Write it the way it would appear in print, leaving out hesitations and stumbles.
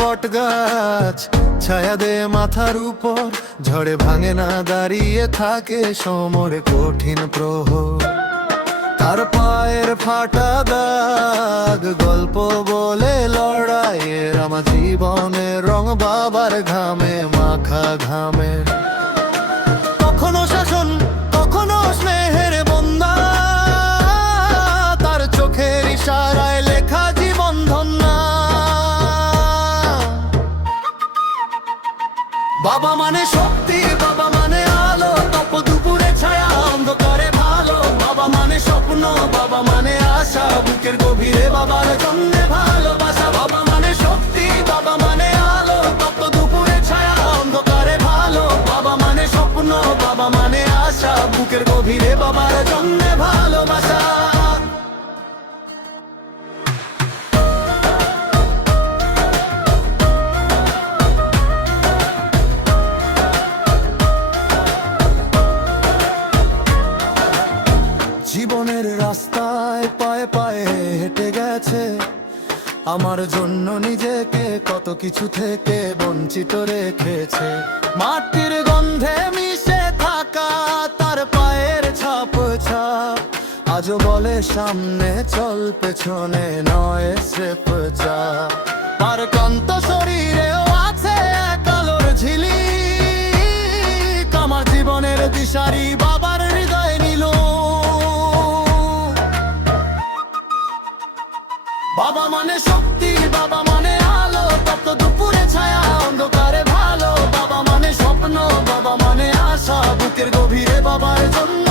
বট গাছ, ছায়া দে মাথার উপর, ঝড়ে ভাঙে না, দাঁড়িয়ে থাকে সমরে কঠিন প্রহর। তার পায়ের ফাটা দাগ গল্প বলে লড়াইয়ের, আমার জীবনের রং বাবার ঘামে মাখা ঘামে। কখনো শাসন, কখনো স্নেহের বন্যা, তার চোখের ইশারায় লেখা জীবন ধন্যা। বাবা মানে শক্তি, বাবা মানে আলো, তপ দুপুরে ছায়া, অন্ধকারে ভালো। বাবা মানে স্বপ্ন, বাবা মানে আশা, বুকের গভীরে বাবার জন্যে ভালোবাসা। বাবা মানে শক্তি, বাবা মানে আলো, তপ দুপুরে ছায়া, অন্ধকারে ভালো। বাবা মানে স্বপ্ন, বাবা মানে আশা, বুকের গভীরে বাবার জন্যে ভালোবাসা। জীবনের রাস্তায় পায়ে পায়ে হেঁটে গেছে, আমার জন্য নিজেকে কত কিছু থেকে বঞ্চিত রেখেছে। মাটির গন্ধে মিশে থাকা তার পায়ের ছাপ ছাপ, আজও বলে সামনে চল, পেছনে নয় স্রেফ চাপ। তার ক্লান্ত শরীরেও আছে এক আলোর ঝিলিক, আমার জীবনের দিশারি বাবার হৃদয় নিল। বাবা মানে শক্তি, বাবা মানে আলো, তপ্ত দুপুরে ছায়া, অন্ধকারে ভালো। বাবা মানে স্বপ্ন, বাবা মানে আশা, বুকের গভীরে বাবার জন্য